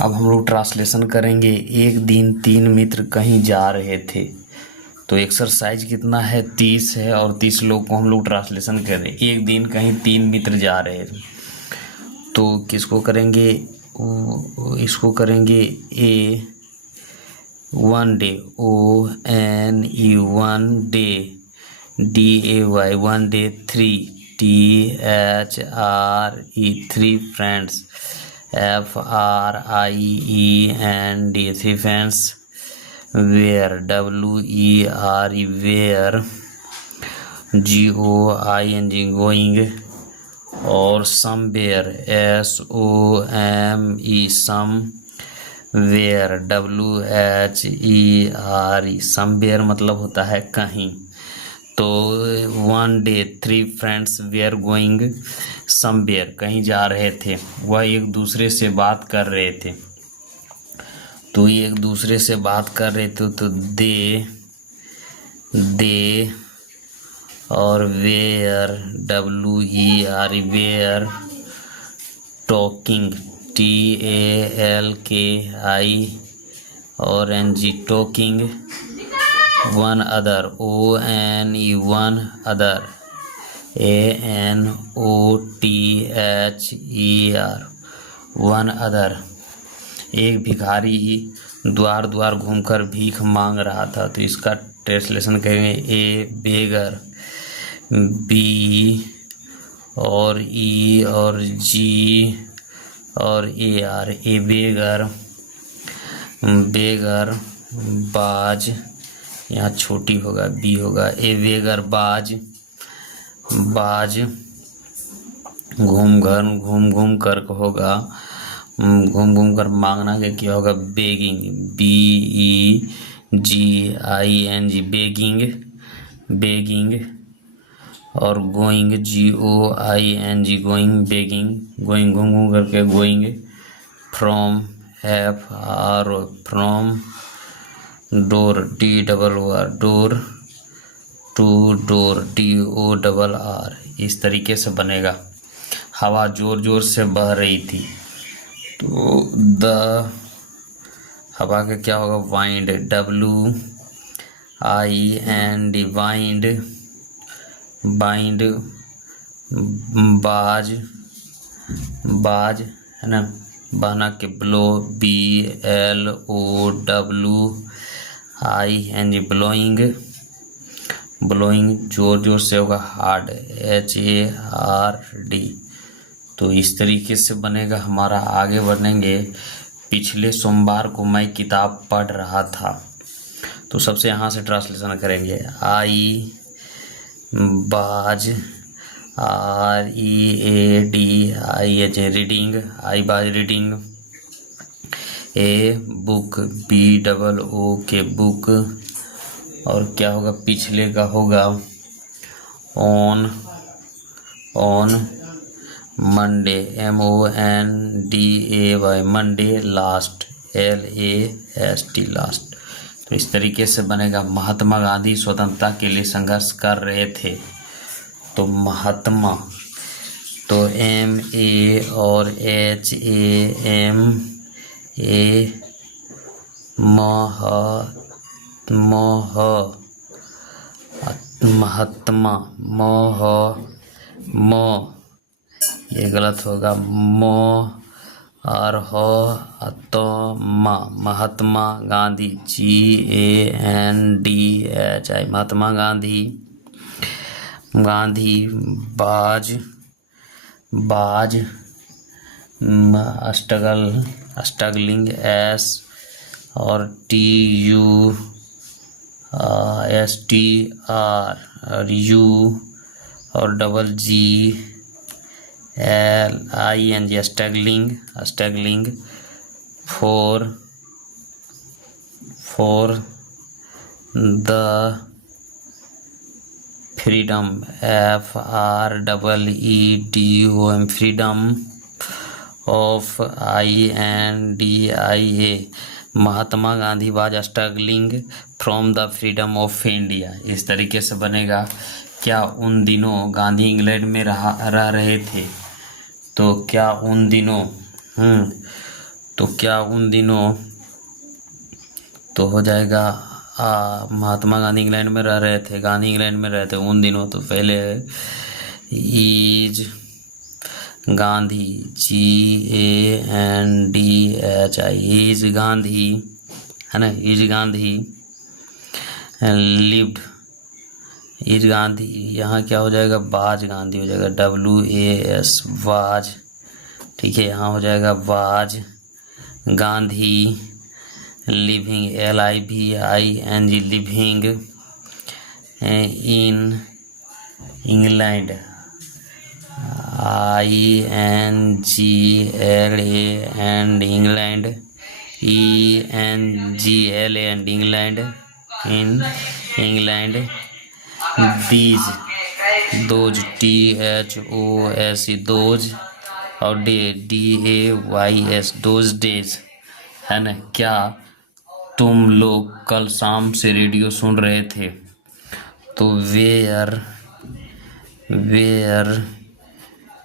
अब हम लोग ट्रांसलेशन करेंगे। एक दिन 3 मित्र कहीं जा रहे थे। तो एक्सरसाइज कितना है, 30 है और 30 लोग को हम लोग ट्रांसलेशन कर रहे हैं। एक दिन कहीं 3 मित्र जा रहे थे। तो किसको करेंगे, इसको करेंगे a, one day, ONE, one day, DAY, one day, 3, THRE, 3 friends, FRIEND, 3 friends, where, WERE, where, GOING, going, और somewhere, SOME, somewhere, WHERE, somewhere मतलब होता है कहीं। तो one day 3 friends were going somewhere, कहीं जा रहे थे। वह एक दूसरे से बात कर रहे थे। तो एक दूसरे से बात कर रहे थे तो दे और were, WERE, were, talking, TALKING, और NG, talking, one another, ONE, one another, ANOTHER, one another. एक भिखारी द्वार द्वार घूमकर भीख मांग रहा था। तो इसका ट्रांसलेशन करेंगे ए बेगर, B और E और G और AR, ए बेगर, बेगर, बाज, यहाँ छोटी होगा, B होगा, ए बेगर, बाज, बाज, घूम घूम कर होगा, घूम घूम कर मांगना के क्या होगा, बेगिंग, BEGING, बेगिंग, बेगिंग, और going, GOING, going, begging, going, घूम घूम करके going, from, FRO, from, door, DOOR, door, to door, DORR। इस तरीके से बनेगा। हवा जोर जोर से बह रही थी। तो द, हवा का क्या होगा, वाइंड, WIND, वाइंड, बाइंड, बाज, बाज है ना, बहना के ब्लो, BLOWING, ब्लोइंग, ब्लोइंग, जोर जोर से होगा, हार्ड, HARD। तो इस तरीके से बनेगा हमारा। आगे बढ़ेंगे। पिछले सोमवार को मैं किताब पढ़ रहा था। तो सबसे यहाँ से ट्रांसलेशन करेंगे। आई बाज, READ, रीडिंग, आई बाज reading, a book, BOOK, book, और क्या होगा, पिछले का होगा on Monday, MONDAY, Monday, last, LAST, last. तो इस तरीके से बनेगा। महात्मा गांधी स्वतंत्रता के लिए संघर्ष कर रहे थे। तो महात्मा, तो MA और HAMA, महात्मा, ये गलत होगा, और तो महात्मा गांधी, GANDHI, महात्मा गांधी, गांधी, बाज, स्ट्रगलिंग, S और TUSTR, और U और GLING, struggling, for the freedom, FREEDOM, freedom of INDIA, Mahatma Gandhi was struggling from the freedom of India. इस तरीके से बनेगा। क्या उन दिनों गांधी इंग्लैंड में रह रहे थे। तो क्या उन दिनों तो क्या उन दिनों, तो हो जाएगा महात्मा गांधी इंग्लैंड में रह रहे थे, गांधी इंग्लैंड में रहते उन दिनों, तो पहले is Gandhi, GANDHI, is Gandhi, है ना, is Gandhi lived, is Gandhi, यहाँ क्या हो जाएगा, बाज गांधी हो जाएगा, WAS वाज, ठीक है, यहाँ हो जाएगा was Gandhi living, LIVING living in England, INGLAND England, ENGLAND England, in England, these those, THOS those, और DAYS दोज डेज, है ना। क्या तुम लोग कल शाम से रेडियो सुन रहे थे, तो वेयर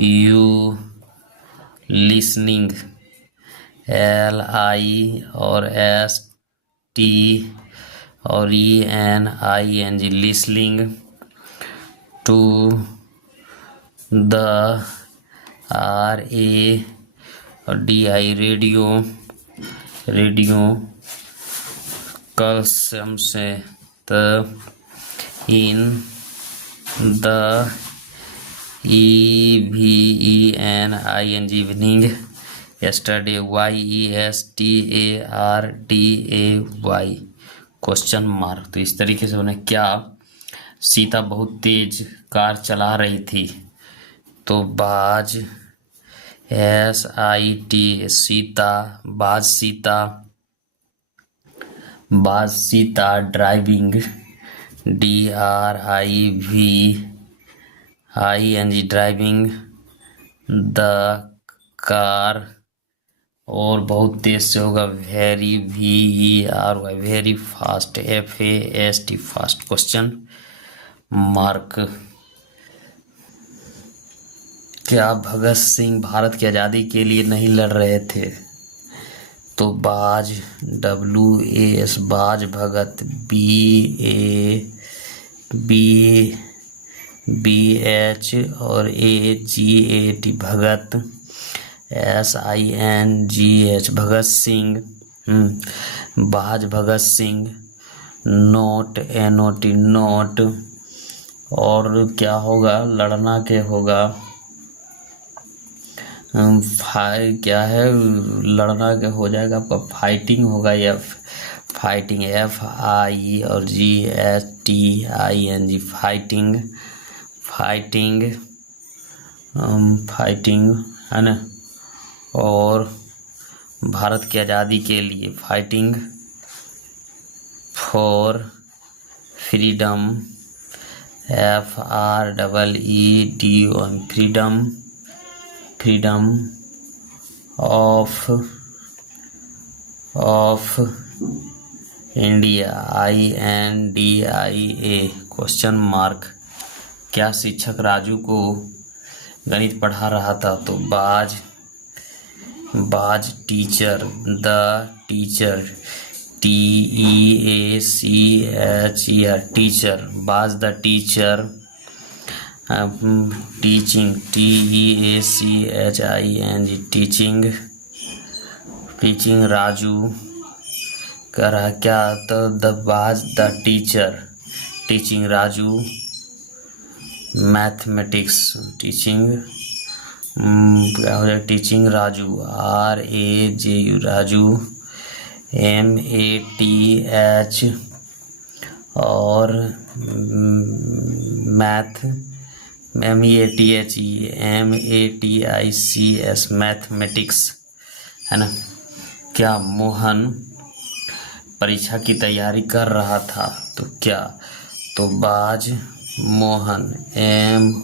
यू लिसनिंग, LI और ST और ENING listening to the RA और DI रेडियो कल शाम से, the in the EVENING evening, yesterday YESTARDAY question mark. तो इस तरीके से उन्हें, क्या सीता बहुत तेज कार चला रही थी, तो बाज SIT सीता, बाज Sita driving DRIVING driving the car, और बहुत तेज से होगा very, VERY very fast, FAST fast question mark. क्या भगत सिंह भारत की आज़ादी के लिए नहीं लड़ रहे थे, तो बाज WAS बाज भगत, BH और AGAT भगत, SINGH भगत सिंह, बाज भगत सिंह, NOT नोट, और क्या होगा, लड़ना के होगा, क्या है, लड़ना के हो जाएगा आपका फाइटिंग होगा, फाइटिंग FI और GHTING फाइटिंग, है ना। और भारत की आज़ादी के लिए fighting for freedom, FREEDOM freedom of India, INDIA question mark. क्या शिक्षक राजू को गणित पढ़ा रहा था, तो बाज teacher, the teacher, TEACHER teacher, was the teacher, teaching, TEACHING teaching Raju कर रहा, क्या, तो the was the teacher teaching Raju mathematics, teaching, क्या हो जाए, teaching Raju, RAJU Raju, MATH और मैथ, MATHEMATICS मैथमेटिक्स, है ना। क्या मोहन परीक्षा की तैयारी कर रहा था, तो क्या, तो बाज मोहन,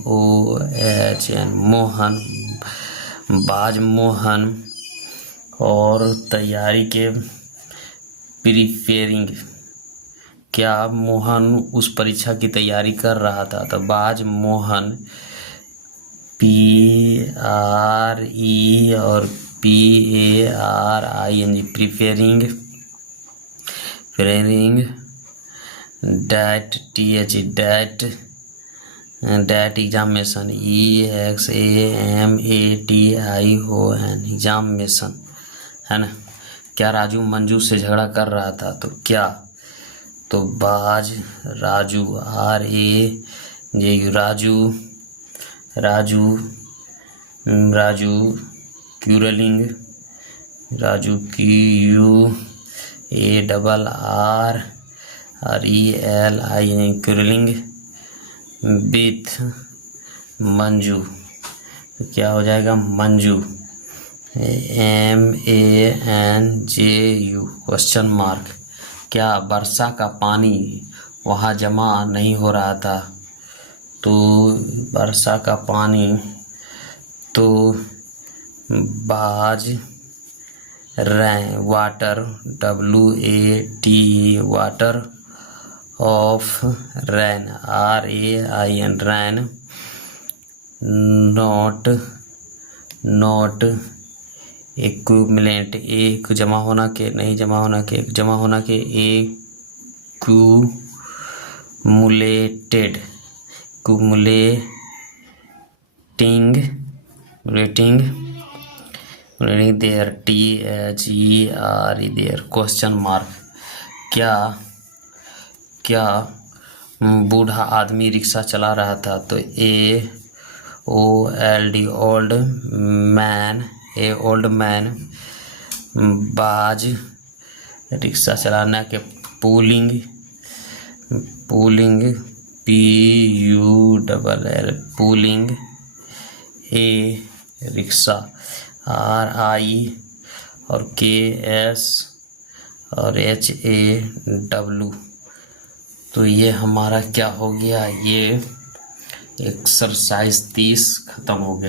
MOHN मोहन, बाज मोहन, और तैयारी के प्रिपेयरिंग, क्या मोहन उस परीक्षा की तैयारी कर रहा था, तो बाज मोहन PRE और PARING, preparing, that TH, that examination, EXAMATION, examination, है ना। क्या राजू मंजू से झगड़ा कर रहा था? तो क्या, तो बाज Raju, RAJU, Raju, quarrelling, Raju QUARRELING, quarrelling with Manju. तो क्या हो जाएगा? Manju, MANJU, question mark. क्या वर्षा का पानी वहाँ जमा नहीं हो रहा था? तो वर्षा का पानी, तो बाज water, WATE, water of rain, RAIN, rain not equivalent, एक जमा होना के, नहीं जमा होना के, जमा होना के, accumulating, there, THERE, there, question mark. क्या बूढ़ा आदमी रिक्शा चला रहा था? तो AOLD, ओल्ड मैन, बाज रिक्शा चलाना के, pulling, PULL, pulling, rickshaw, RI और KS और HAW। तो ये हमारा क्या हो गया? ये एक्सरसाइज 30 खत्म हो गया।